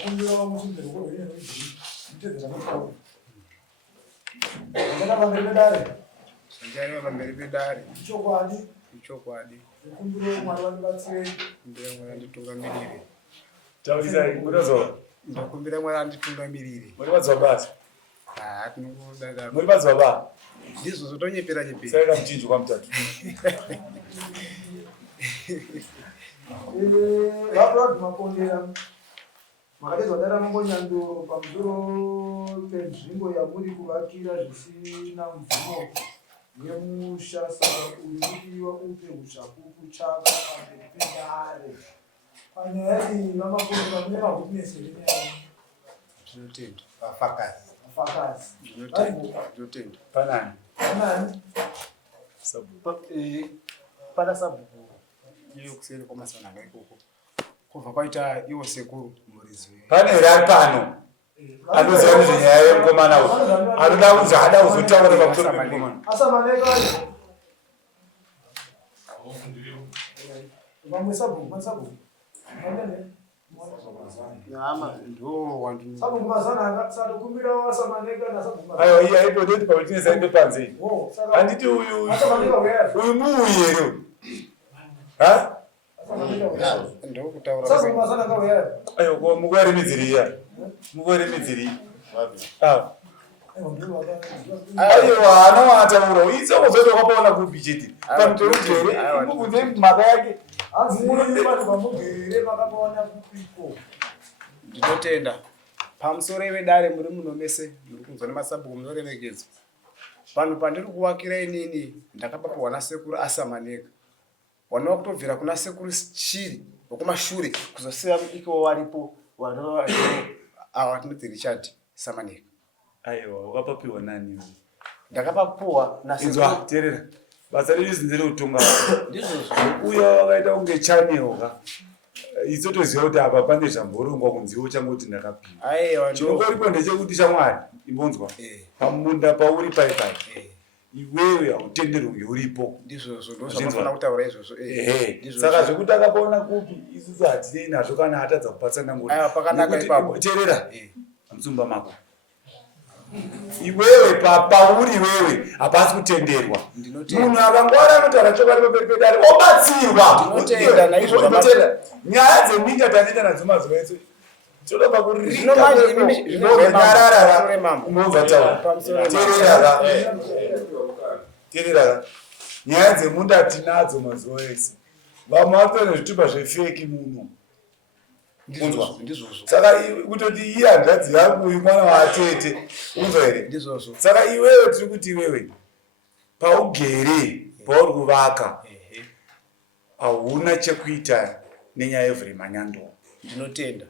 kumbira wamushindira ko yeye no nditezera mutawo ngana bambere bedare njari bambere bedare ichokwadi kumbira mwana wandibatsire ndira mwana nditungamirire tawiza kunozo ndakumbira mwana nditungamirire muri bazobasa tinokudaga muri bazoba ndizo zotonyepera saka mchinji kwa mtatu vapuradu makondera makatedzwa daramo nyando pamusoro penzvimbo yamuri kuvakira zvisina mvumo yemusha saka uriiwa upe ushapupu chaka pamberi pedare panyaya iyi vamakondera mune mahwitness venyaya tinotenda vafakazi tinotenda panani pana sabhuku iyo kuseri kwamasananga ikoko kubva kwaita iwo sekuru murizi pane rai pano anoziva nezvenyaya yemukomana uyu anoda kunzi hada kuzotaura pamusoro pemukomana asamaneka vamwe sabhuku aiwa iye aipodoti pawetinesi ainde panze handiti uyu muuyero aiwa mukuvarimidziriya aiwa anowataura izokuzoti wakapaona kupi chete pamutorujere mukubvunze mhaka yake ndinotenda pamusoro vedare muri muno mese muri kunzwa nemasabhuku munoremekedzwa panhu pandiri kuvakira inini ndakapapiwa nasekuru asamaneka wanova kutobvira kuna sekuru chiri wekumashure kuzosiya ikowo varipo ava tinoti richard samaneka aiwa wakapapiwa nani ndakapapiwa nasekuru teerera basa redu zinzere kutonga uya wakaita kunge chanelka isotoziva kuti apa pane zvamborongwa kunziwo changoti ndakapiwa chinongoripo ndechekuti shamwari imbonzwa pamunda pauri paipai iwewe hautenderwi kunge uripo saka zvekuti akapaona kupi isusu hatirei nazvo kana atadza kupatsanangoteerera musumba mako iwewe pauri wewe hapasi kutenderwa munhu akangwara anotaura chokwadi pamberi pedare obatsirwa nyaya dzeminda tanoita nadzo mazuva ese toda pakuriteerera nyaya dzemunda tinadzo mazuva ese vamwe vatore zvitupa zvefeki muno unzwa saka kutoti iye hanzvadzi yangu uyu mwana waatete unzwa here saka iwewe tiri kuti iwewe paugere pauri kuvaka hauna chekuita nenyaya yevhurimanyando ndinotenda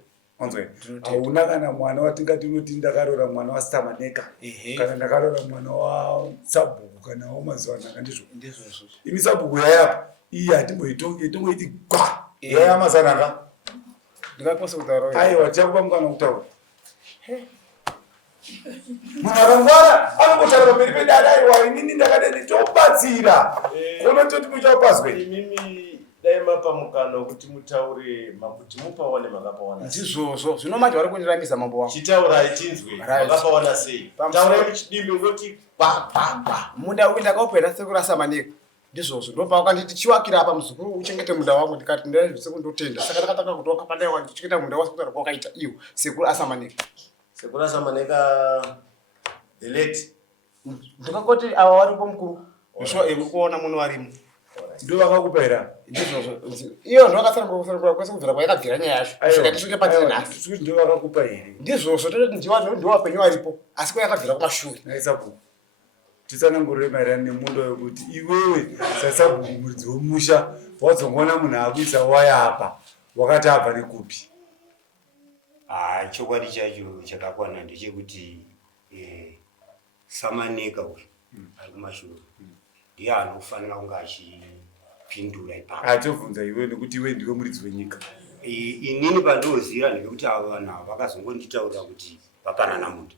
hauna kana mwana watingati unoti ndakarora mwana wastamaneka kana ndakarora mwana wasabhuku kana wamazuva nanga ndizvo imi sabhuku yayapa iyi hatimboitonge tongoiti gwa yayamazananga aiwa chakupa mukana wokutaura munhu akangwara anongotaura pamberi pedare aiwa inini ndakadeni tobatsira unototi muchapazwe imimi dai mapa mukana wekuti mutaure makuti mupawane makapawana ndizvozvo zvino manje vari kundiramisa mambo wangu chitaura itinzwe makapawana sei taura muchidimbi ungoti munda uyu ndakaupenda sekuru asamaneka ndizvozvo ndopa wakanditi chiwakira apa muzukuru uchengete munda wangu ndikati ndsekundotenda saka ndakataka kuti wakapadaiwa ndichichengeta munda wasekuti kwakaita iwo sekuru asamaneka the late ndikangoti ava varipo mukuru zviswa kuona munhu varimo ndo vakakupera ndizvozvo iyo ndovakasanangura kwese kubvira kwayakabvira nyaya yacho kusvika tisvike patinasi kuti ndo vakakupa here ndizvozvo tototi ndiwapenyu varipo asi kwayakabvira kumashure naisabhuku tisanangurire maererano nemundo wekuti iwewe sasabhuku muridzi womusha wadzongoona munhu akuisa waya apa wakati abva nekupi chokwadi chacho chakakwana ndechekuti samaneka uyu ari kumashure ndiye anofanira kunge achipindura ipapo atobvunza iwe nekuti iwe ndiwe muridzi wenyika inini pandinoziva ndekuti ava vanhu ava vakazongonditaurira kuti vapanana munda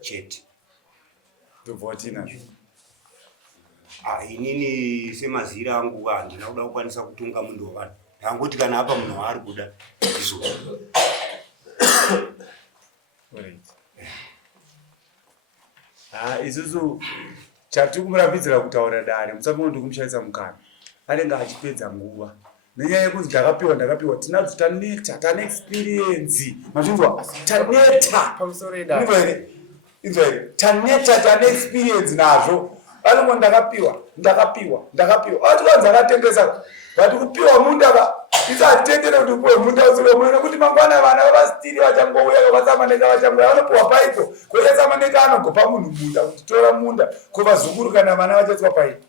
chete tobva watinazvo inini semazira angu handina kuda kukwanisa kutunga mundo wavanhu Tangoti kana apa munhu waari kuda izvo. Isusu chatiri kumurambidzira kutaura Dare musafanira kumushaisa mukana. Anenge achipedza nguva. Nenyaya yekuti ndakapiwa tinadzo tane experience. Machinzwa taneta pamusoro edare. Inzwa here. Taneta tane experience nazvo. Vanongo ndakapiwa. Atikanzi akatengesa. Vati kupiwa munda isatendere kuti upiwe munda usire muone kuti mangwana vana vavasitiri vachangouya vasamaneka vachangouya vanopiwa paipo. Kwete samaneka anogopa munhu munda kuti tora munda kuvazukuru kana vana vachaiswa paipo.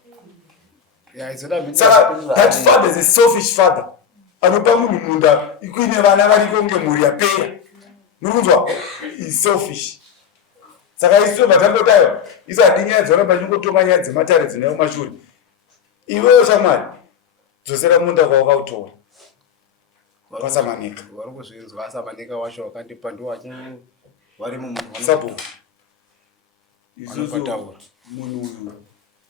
Saka that father is a selfish father. Anopa munhu munda ikuine vana variko kunge mhuri yapera. Murikunzwa? Is selfish. Saka isusu vatangotayo isati nyaya dzoramba chingotoma nyaya dzematare dzinayo mashure. Iwewo shamwari dzosera munda kwawakautora. Vasamaneka. Vari kuzvinzwa asamaneka wacho wakandipa ndiwacho vari mumunhu sapo. Isusu munhu uyu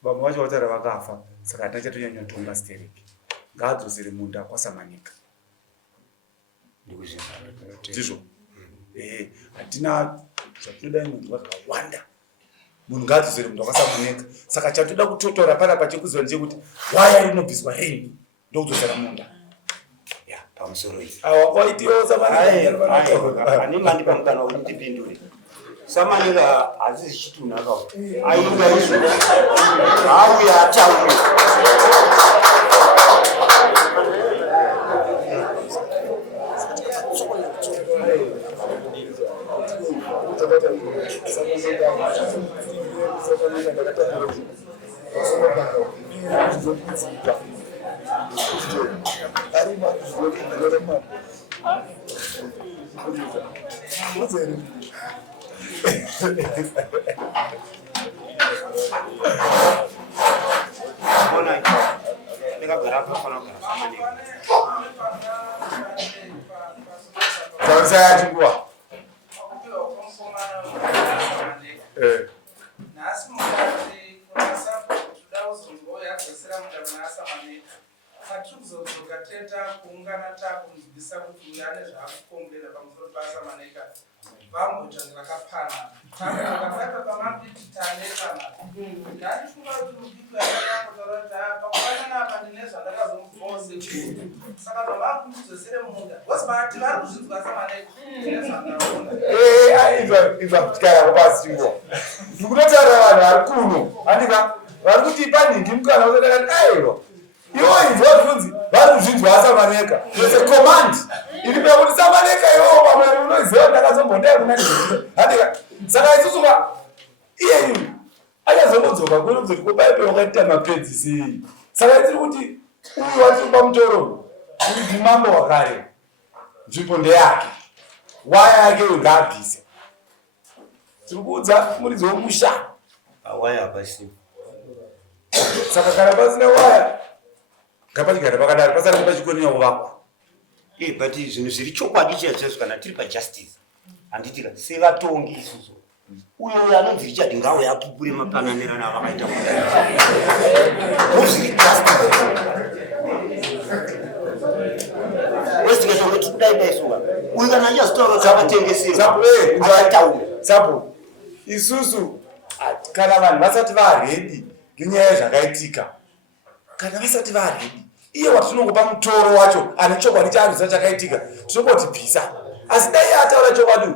vamwe vacho vatara vakafa saka tachatonyanya kutonga stereki. Ngaadzosere munda kwasamaneka. Ndizvo. Hatina zvatoda munhu vakawanda. Munhu ngaadzosere munda kwasamaneka. Saka chatoda kutotora panapa chekuziva ndechekuti waya rinobviswa reni ndokudzosera munda. Pamusoro izvi. Waitiwo samaneka. Anenge andipa mukana wekuti ndipindure. Samaneka hazisi chitunhaka. Ainga izvo. Auya ataure. Ndikutotaura vanhu vari kuno andika vari kutipa nhingi mukana wekuti aiwa iwo izvo kunzi vari kuzvinzwa asamaneka ese command iri pekuti samaneka iwo pamwe unoziva ndakazombondai kuna andika saka isusuka iyeyu achazongodzoka kuno kuzoti kubaipe wakaita mapedzi sei. Saka tiri kuti uyu watiri pamutoro uri ndimambo wakare nzvimbo ndeyake waya yake ngaabvise. Tiri kuudza muridzi womusha Waya hapasi. Saka kana pasina waya ngapachigara pakadaro pasara pachikoninya kuvakwa. But zvinhu zviri chokwadi chaizvozvo kana tiri pajustice handitika sevatongi isusu uyo anonzi Richard Ngawe apupure mapananirana avakaita muzviri justice wesingezvongoti kudaidaisowa uyu kana achazotaura kavatengesera akataura sapo isusu kana vanhu vasati varedi ngenyaya yezvakaitika kana vasati varedi iye watinongopa mutoro wacho ane chokwadi chaarisa chakaitika tinongoti bvisa asi dai ataura chokwadi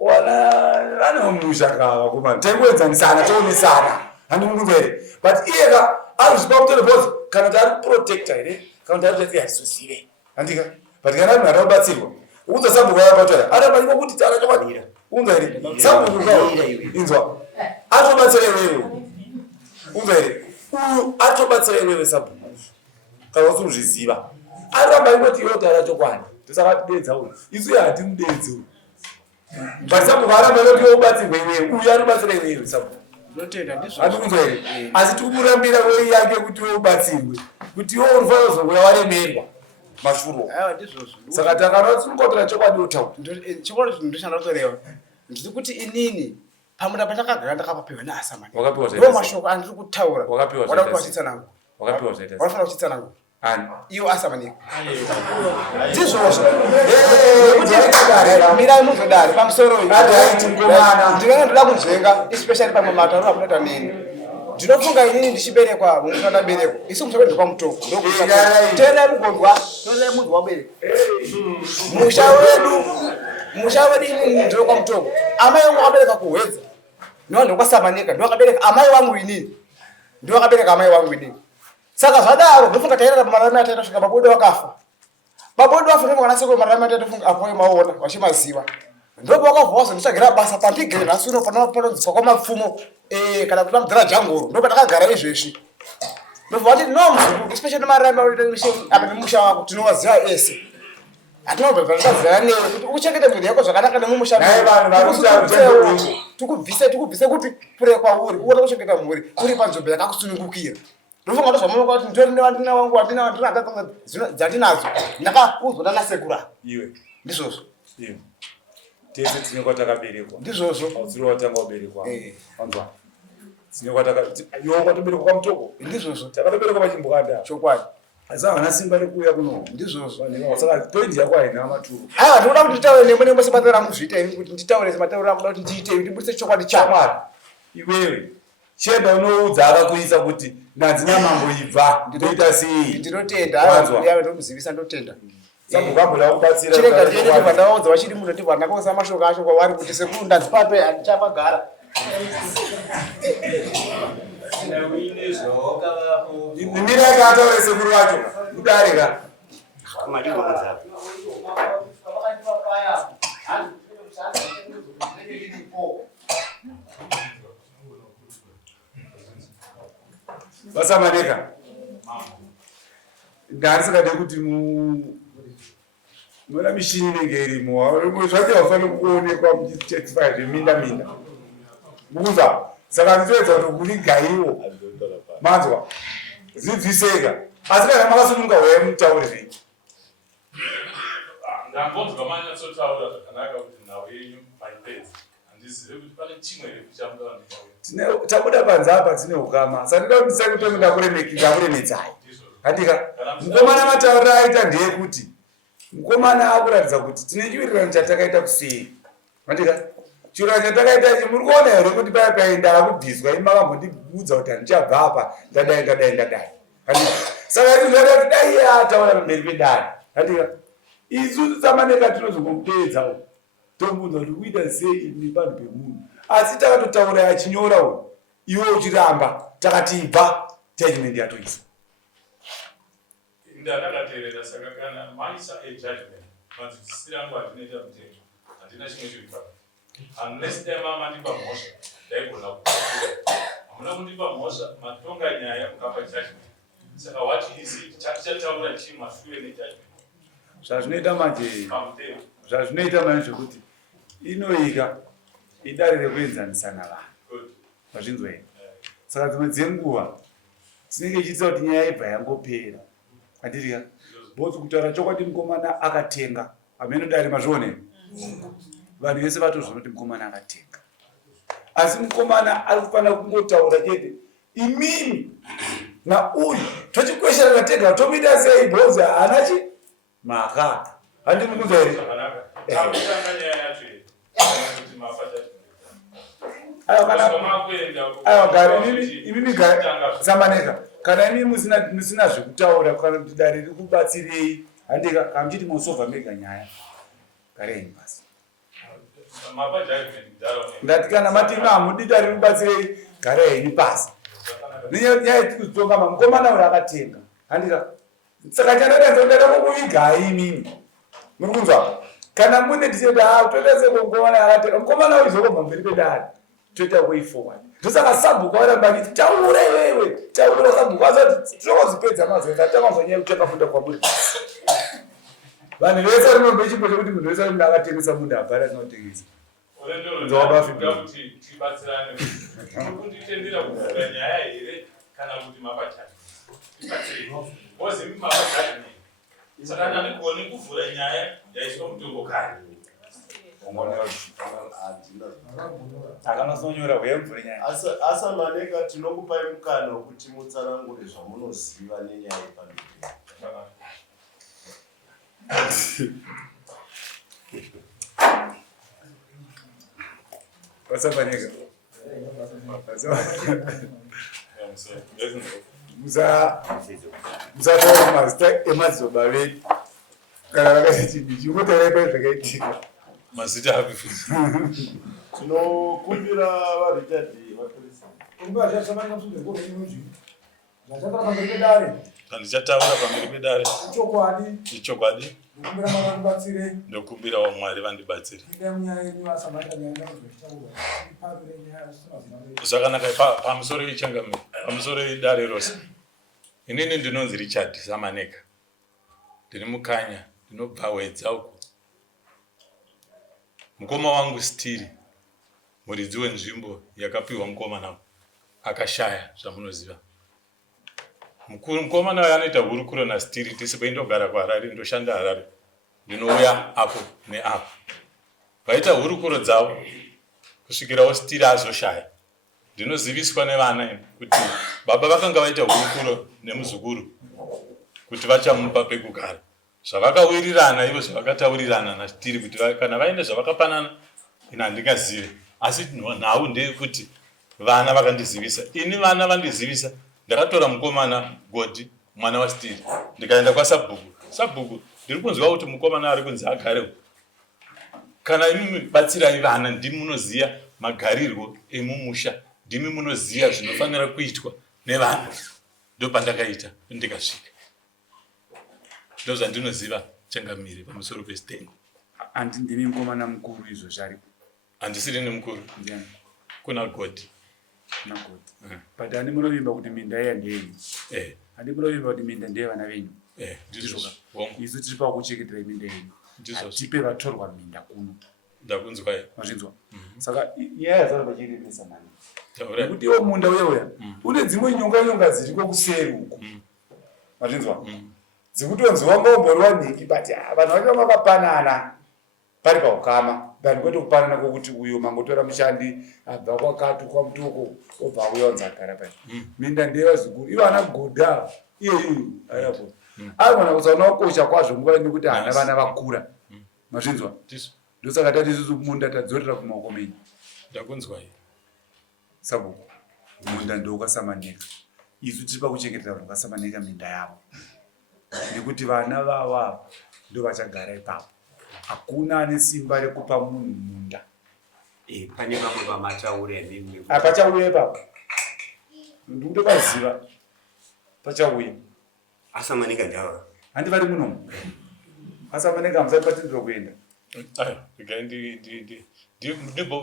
wana vanomusha kava kuma taingoedzanisana toonesana handimukumvere but iyeka arikuzvipa mutoro bhozi kana kuti ari kuprotecta here kana kuti ari kuti hazvizive handika but kana ari mhara kubatsirwa ukuza sabhuku vavapatora arabaiko kuti taura chokwadi unza here sabhuku inzwa atobatsira iwewe unza here uyu atobatsira iwewe sabhuku kana kuti uzviziva aramba ingoti iwe taura chokwadi tosaka tidedza uyu isu hatimudedzi uyu but sabhuku aramba ingoti iwe ubatsirwe iwewe uyu anobatsira iwewe sabhuku handikunzwa here asi tikumurambira wei yake kuti iwe ubatsirwe kuti iwe unofanira kuzongoya waremerwa mashuro saka takanoti tinongotora chokwadi otaura chokwadi ndoshanda kutoreva ndiri kuti inini pamunda pandakagara ndakapapiwa naasamaneka ndo mashoko andiri kutaura wada kupa chitsanangu wakapiwa zvaita wanofanira kuchitsanangu iwo asamanika ndizvozvo mirai muzodari pamusoro ndinenge ndoda kunzvenga especially pamwe matauro amunoita neni ndinofunga inini ndichiberekwa mumufana bereko isi musaberekwa ndopamutoko teerai mugondwa teerai munhu wabereko musha wedu inini ndinokwa mutoko amai wangu akabereka kuhwedza ndiwa ndokwasamanika ndoakabereka amai wangu inini ndoakabereka amai wangu inini saka zvadaro ndofunga tairara pamararame ataita kusvika mabodo wakafa mabodo wafa ndovakanasekuru mararame ataita funga apo maona vachimaziva ndopo wakabva wazonditsvagira basa pandigere nhasi uno panonzi pakwamapfumo kana kuti pamudzira jangoro ndopa takagara izvezvi ndobva wanditi no muzukuru especially mararame apa nemusha wako tinowaziva ese hatinobva takaziva newe kuti uchengete mhuri yako zvakanaka nemumusha tikubvise kuti kure kwauri uone kuchengeta mhuri uri panzvimbo yakakusunungukira ndofunga ndozvamunoka kuti nditori nevandina wangu wandinaaka dzatinadzo ndakaudzwa nanasekura iwe ndizvozvo tese tine kwatakaberekwa ndizvozvo audziri watanga uberekwa anzwa tine iwe kwatoberekwa kwamutoko ndizvozvo takatoberekwa pachimbukanda chokwadi asi havana simba rekuuya kuno ndizvozvo saka poindi yako haina maturo aiwa ndinoda kuti nditaure nemwe sematauro amuzviitei kuti nditaure sematauro amuda kuti ndiitei ndibudise chokwadi chamwari iwewe chenda unoudza akakuisa kuti nadzina mambo ibva ndoita sei ndinotenda ndomuzivisa ndotenda sambukamboda kubatsira chirega ndiende kubva ndavaudza vachiri muno ndibva ndakaisa mashoko acho kwavari kuti sekuru ndadzipape handichapagara nimira yakataura sekuru vacho kudarika vasamaneka ndarisingade kuti muna mishini inenge irimo zvati haufaniri kuonekwa muchitetify zveminda buza saka nditoedza kuti kuri gaiwo manzwa zidziseka asi kana makasununga hoya mutaurirei ndambonzwa manyatsotaura zvakanaka kuti nhau yenyu maipedzi handizive kuti pane chimwe chamuda vanditaura tabuda panze apa tine ukama sandida kuti ndisai ndakuremedzai handika mukomana matauriro aita ndeyekuti mukomana akuratidza kuti tine chiwirirano chatakaita kusei handika chiwirirano chatakaita ichi muri kuona here kuti paya ndakudhiswa ini makambondiudza kuti handichabva apa ndadai handika saka iti zvada kuti dai ataura pamberi pedare handika isu samaneka tinozongomuteedzawo tombunza kuti kuita sei nepanhu pemunhu asi takatotaura achinyorawo iwe uchiramba takatibva judgment yatoisa ndakakateerera saka kana maisa ejudgment madzidzisiro angu handinoita mutemo handina chimwe chiripa unless dai mamandipa mhosva ndaigona kuaa hamuna kundipa mhosva matonga nyaya mukapa judgment saka what is it chatichataura chii mashure nejudgment zvazvinoita manje pamutemo zvazvinoita manje zvekuti inoika idare rekuenzanisana vanhu vazvinzwa here saka dzimwe dzenguva tinenge ichiitsa kuti nyaya ibva yangopera handitika bozi kutaura chokwadi mukomana akatenga amenodari mazvione vanhu vese vatozvona kuti mukomana akatenga asi mukomana ari kufanira kungotaura chete imini nauyu tochikweshana tega tomuita sei bozi haana chi maka handimukudza here samaneka kana imi musina zvekutaura kana kuti dare riri kubatsirei handika kana muchiti mosovha mega nyaya garei basi ndati kana matimi hamudi dare riri kubatsirei garei pasi nenyaya yetikuzitonga mukomana uyo akatenga handika saka chandadanzandada kukuvigai imimi muri kunzwa kana mune ticheda todasekomukomana akatenga mukomana uyu zokomba mberi pedare toita way forward ndosaka sabhuku varamba vachiti taura iwewe taura sabhuku asati tinongozipedza mazoenda tamazonyaya kuti takafunda kwamuri vanhu vese rinombe chipo chekuti munhu wese ari akatengesa munhu abhara tinotengesa kuti tibatsirane kunditendera kuvhura nyaya here kana kuti mapachati bozi mapachati saka ndandigoni kuvhura nyaya yaiswa mutongo kare akanosonyora wemvuri nyaya Asamaneka tinokupai mukana wekuti mutsanangure zvamunoziva nenyaya yepadokero. Asamaneka musataura mazita emadziva vedu kana vakaita chinhu chimotorepa zvakaitika mazita api Tinokumbira vaRichard vatoresa. Unga chasamanya kuti ngo inonzi. Zvachakara pamberi pedare. Ndichataura pamberi pedare. Chokwadi. Kumbira mwana mubatsire. Ndokumbira wa Mwari vandibatsire. Ine munyaya yenyu asamanya nyaya nezvechitaura. Ipamire nyaya zvisina. Zvakanaka pamusoro yechangamiro. Pamusoro yedare rose. Inini ndinonzi Richard Samaneka. Ndiri mukanya, ndinobva Wedza uko. Mukoma wangu Stiri, muridzi wenzvimbo yakapiwa mukomana akashaya zvamunoziva. Mukomana uyu anoita hurukuro naStiri, tese paindogara kuHarare, ndoshanda Harare. Ndinouya apo neapo. Vaita hurukuro dzavo kusvikirawo Stiri azoshaya. Ndinoziviswa nevana kuti baba vakanga vaita hurukuro nemuzukuru kuti vachamupa pekugara. Zvavakawirirana ivo zvavakataurirana naStiri kuti kana vaende zvavakapanana ina handingazive. Asi nhau ndeyekuti vana vakandizivisa. Ini vana vandizivisa ndakatora mukomana Godi mwana waStiri ndikaenda kwaSabhuku. Sabhuku ndiri kunzwa kuti mukomana ari kunzi agarewo. Kana imi batsirai vana ndimi munoziya magarirwo emumusha. Ndimi munoziya zvinofanira kuitwa nevana. Ndopandakaita ndikasvika. Ndozvandinoziva changamire pamusoro peStengo. Ndimi mukomana mukuru izvo zvaripo. Handisiri nemukuru. Kuna Godi. But handi munovimba kuti minda iya ndeyenyu. Handi munovimba kuti minda ndeyevana venyu. Ndizvo. Isu tiri pakuchengetera minda yenyu. Hatipe vatorwa minda kuno. Ndakunzwa. Mazvinzwa. Saka nyaya dzari pachiremesa mani. Nekuti iwo munda uya une dzimwe nyonga dziriko kuseri uko. Mazvinzwa. Dzikutonzi wangomboriwa nhiki but vanhu vacho vakapanana pari paukama. Vanhu kwete kupanana kwokuti uyo mangotora mushandi abva kwakati kwamutuko obva auya unzi agara pari. Minda ndeyevazukuru. Ivo ana Godha iyeyu ayapo. Agona kusaona kukosha kwazvo nguva nekuti hana vana vakura. Mazvinzwa. Ndosaka tati isusu munda tadzorera kumaoko menyu. Ndakunzwa. Sabhuku. Munda ndowakasamaneka. Isu tiri pakuchengetera vanhu vakasamaneka minda yavo. Nekuti vana vava ndo vachagara ipapo. Hakuna ane simba rekupa munhu munda. Pane vamwe vamataura mimi. Pachauya ipapo. Ndikutopaziva. Pachauya. Asamaneka ndava. Handi vari munomu. Asamaneka musati patindiro kuenda.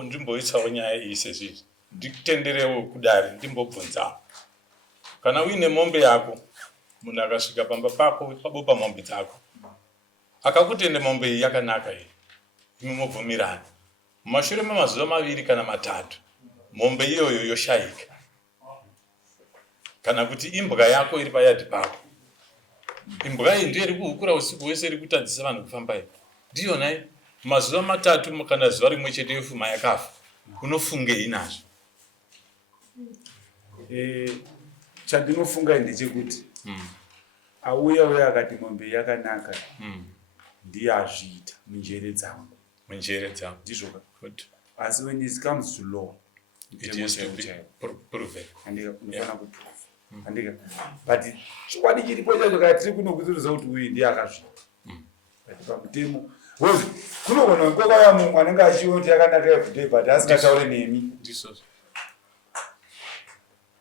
Ndimboitsawo nyaya iyi sezvizvi. Nditenderewo kudare ndimbobvunzawo. Kana uine mombe yako, munhu akasvika pamba pako pabopa mombe dzako. Akakutende mombe iyi yakanaka iyi. Imi mobvumirana. Mumashure memazuva 2 kana 3, mombe iyoyo yoshayika. Kana kuti imbwa yako iri payadi pako. Imbwa iyi ndiyo iri kuhukura usiku hwese iri kutadzisa vanhu kufamba iyi. Ndiyona iyi. Mazuva 3 kana zuva rimwe chete yofuma yakafa. Unofungei nazvo? Chandinofunga ndechekuti auya akati mombe yakanaka ndiye azviita munjere dzangu. Ndizvo kuti asi when it comes to law it is proven. Unofana kuprove. Andika. But chokwadi chiripo chacho kana tiri kunokuziridza kuti uyu ndiye akazviita. But pamutemo wezi kunogona kwakauya mumwe anenge achiona kuti yakanaka everyday but asingataure nemi. Ndizvo.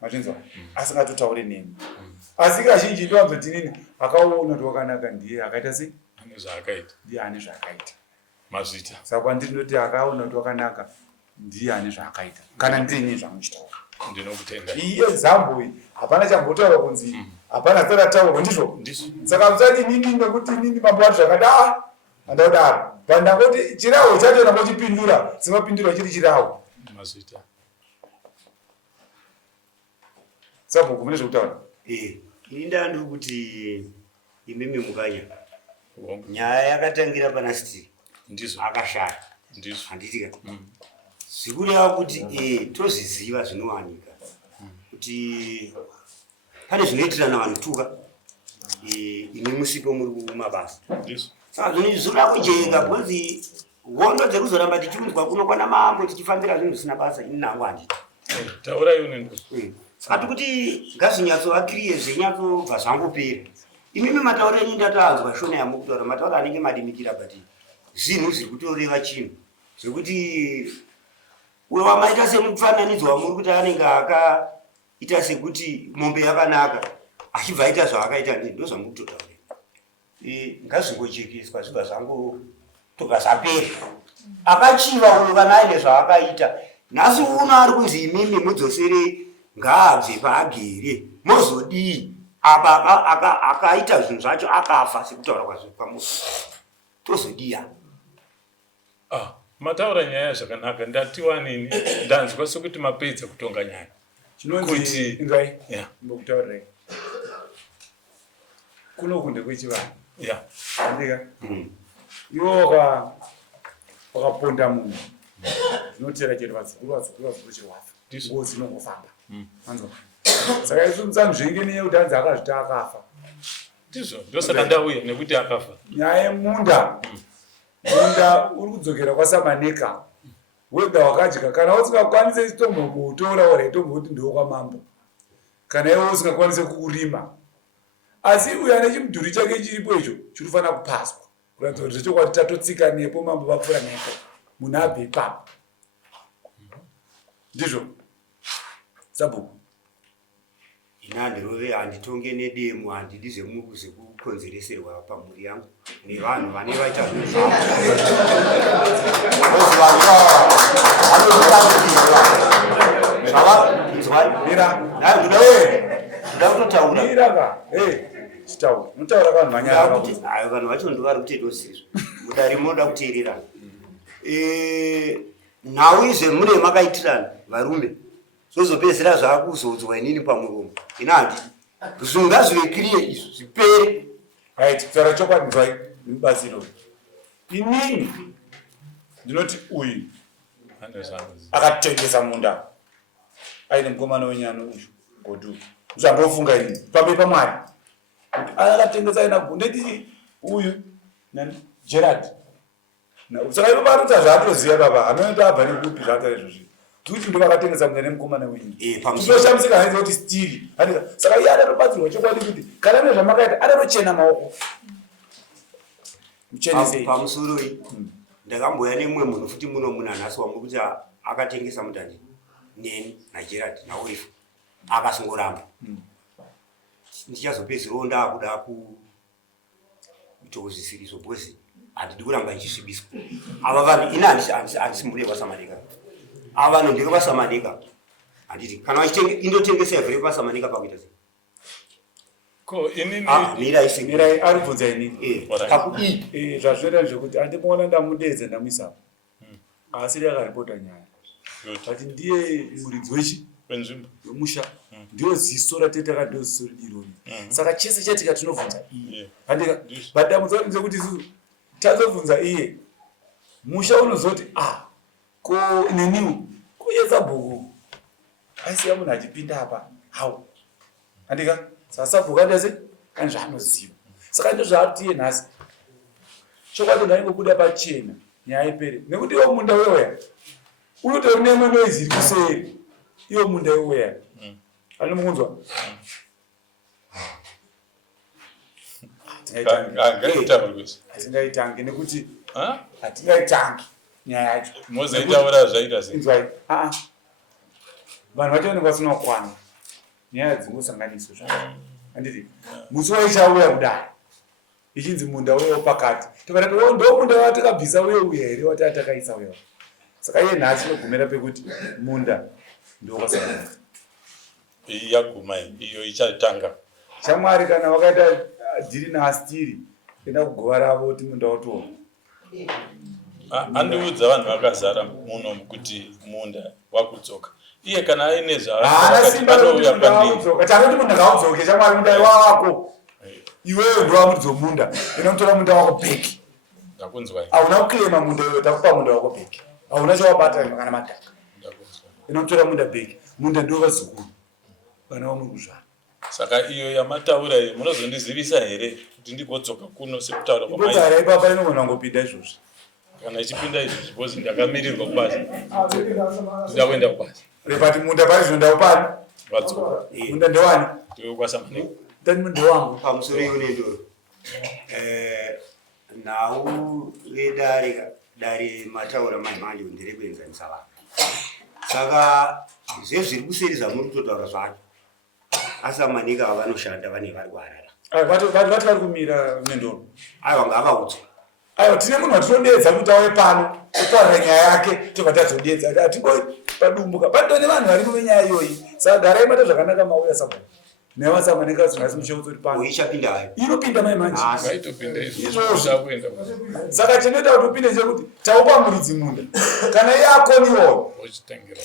Mazvinzwa. Asingatotaure nemi. Asi kazhinji ndo anzoti nini akaona kuti wakanaka ndiye akaita sei? Ane zvaakaita. Ndiye ane zvakaita. Mazvita. Saka ndinoti akaona kuti wakanaka ndiye ane zvakaita. Kana ndini zvamuchitaura. Ndinokutenda. Iye zambo iyi hapana chambotaura kunzi hapana tsara tauro ndizvo. Saka musati nini nekuti nini mambo ati zvakada andodaro. Pandangoti chirawo chacho nambochipindura simapindura chiri chirawo. Mazvita. Sabhuku mune zvekutaura. Inda ndiri kuti imimi mukanya. Nyaya yakatangira pana Stiri. Ndizvo. Akashaya. handitika zikureva kuti tozviziva zvinowanika kuti pane zvinoitirana vanhu tuka imi musipo muri kumabasa saka zvinhu zvoda kujeka bcause hondo dzekuzoramba tichiudzwa kunokwana mambo tichifambira zvinhu zvisina basa ini nangu handiti saka tikuti ngazvinyatsoakiriye zvinyatsobva zvangopera imimi matauro enyu ndatanzwa shona yamukutaura matauro anenge madimikira but zvinhu zviri kutoreva chinhu zvekuti uyo wamaita semufananidzo wamuri kuti anenge akaita sekuti mombe yakanaka achibva aita zvaakaita ndo zvamuri kutotaura ngazvingochekeswa zvibva zvangotobva zvapera akachiva uyo kana aine zvaakaita nhasi uno ari kunzi imimi mudzosere ngaabve paagere mozodii apa akaita zvinhu zvacho akafa sekutaura kwazvo kwamuri tozodiya mataura nyaya zvakanaka ndatiwa nini ndanzwa sekuti mapedza kutonga nyaya chinonzi ingai mbokutaurirai kunokunde kwechivanhu andika iwo wakaponda munhu zvinotera chete vadzukuru chirwafa ngo dzinongofamba anzwa saka isumutsanhu zvenge neyekuti anzi akazvita akafa ndizvo ndosaka ndauya nekuti akafa nyaya yemunda uri kudzokera kwasamaneka wega wakadya kana usingakwanise chitombo kuutora ora itombo kuti ndiwo kwamambo kana iwe usingakwanise kuurima asi uyo ane chimudhuri chake chiripo icho chinofanira kupaswa kuratidza kuti zvechokwati tatotsika nepo mambo vapfuura nepo munhu abve ipapo ndizvo sabhuku ina handirove handitonge nedemo handidi zvekukonzereserwa pamhuri yangu nevanhu vane vaita vanhu vacho ndo vari kutetosizvo mudari munoda kuteererana nhau izvemune makaitirana varume zozopedzera zvaakuzodzwa inini pamuromo ina handidi zvunga zvivekiriye izvo zvipere kutaura chokwadi nzwai mubatsiro inini ndinoti uyu akatengesa munda aine mukomana wenyano uyu godu zvambofunga ini pambe pamwari kuti akatengesa aina gondeti uyu Gerard saka ivo varota zvaatoziva baba anoita abva nekupi zvaata izvozvi kuti ndo vakatengesa munda nemukomana wenyu tinoshamisika hanzi kuti stiri saka iye adatobatsirwa chokwadi kuti kana nezvamakaita adatochena maoko muchenesei pamusoro ndakamboya nemumwe munhu futi muno muna nhasi wamuri kuti akatengesa mundani neni naGerard naOliver akasingoramba ndichazopedzisirawo ndaakuda kutozvisiriso bcause handidi kuramba ichisvibiswa ava vanhu ina handisi mbure vasamaneka ava vanhu ndeke vasamaneka handiti kana indotengesa vhire vasamaneka pakuita sei mirai ari kubvunza inini zvazvinoita zvekuti handimboona ndamudedza ndamuisapo asi yakaripota nyaya ati ndiye muridzi wechi wenzvimbo yomusha ndiyo ziso ratete akadiwo ziso ridironi saka chese chatika tinobvunza iye handika but dambudziko ndezekuti isusu tazobvunza iye musha unozoti ko neniwo kuyedza bhuku aisiya munhu achipinda apa hau handika saka sabhuku andese kani zvaanoziva saka ndo zvaatiye nhasi chokwadi ngaingobuda pachena nyaya ipere nekuti iwo munda weweya unotori nemwe noizi iri kuseri iwo munda weweya anomunzwa hatingaitange nekuti hatingaitange nyaya yacho mozoitaura zvaita sei inzwai vanhu vacho vanenge vasina kukwana nyaya dzingosanganiswa zvaa handiti musi waichauya kudai ichinzi munda wewo pakati tikati ndo munda watakabvisa weuya here watatakaisa wewo saka iye nhasi inogumira pekuti munda ndowakasangana yaguma iyo ichatanga shamwari kana wakaita dhiri naastiri enda kuguva ravo kuti munda watora andiudza vanhu vakazara muno kuti munda wakudzoka iye kana aine zvaanouya tanoti munda ngaudzoke shamwari munda wako iwewe ndowamuridzo munda inomutora munda wako bheki Ndakunzwa. Hauna kuklema munda iwe takupa munda wako bheki. Hauna chawabata kana madhaka. Ndakunzwa. Inotora munda bheki. Munda ndio vazukuru. Kana vamwe kuzvara. Saka iyo yamataura iyo munozondizivisa here kuti ndigodzoka kuno sekutaura kwamai. Ibodzara ipapa inogona kungopinda izvozvo. Kana ichipinda izvi zvipozi ndakamirirwa kubasa. Ndakuenda kubasa. Repati munda parizvo ndaupani. Wadzoka. Munda ndewani. Ndiwe kwaSamaneka. Ndani munda wangu. Pamusoro iwonendo. Nhau vedare mataura manje ndiri kuenzanisa vanhu. Saka zvezviri kuseri zvamuri kutotaura zvacho. ASamaneka vanoshanda vane vari kuharara. Vati vari kumira nendoro. Aiwa ngavaudzwa. Aiwa tine munhu watinodeedza kuti auye pano kutaura nyaya yake tobva tazodeedza atingoi padumbuka patone vanhu vari muvenyaya iyoyi. Saka garai mata zvakanaka mauya Samaneka. NevaSamaneka zvasi musheutsori pano. Ichapinda hayo. Inopinda mai manje. Vaitopinda izvi. Izvozvo. Ndakuenda. Saka chinoita kuti upinde chekuti taupa muridzi munda. Kana iye akoniwo. Wochitengera.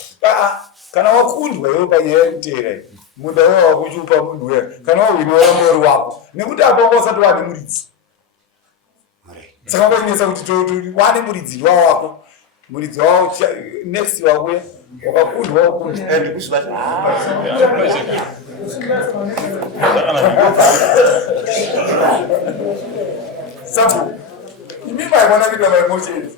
Kana wakundwa iwe panyaya yekutera iyi. Munda wewe wakuchupa munhu wewe. Kana wawinwa mori wako. Nekuti apa usati wane muridzi. Saka kwainesa kuti wane muridzi wako. Muridzi wako next wauye wakakundwa wakundwa. And kusibata. Sabu. Imima yabona kuti my emotions.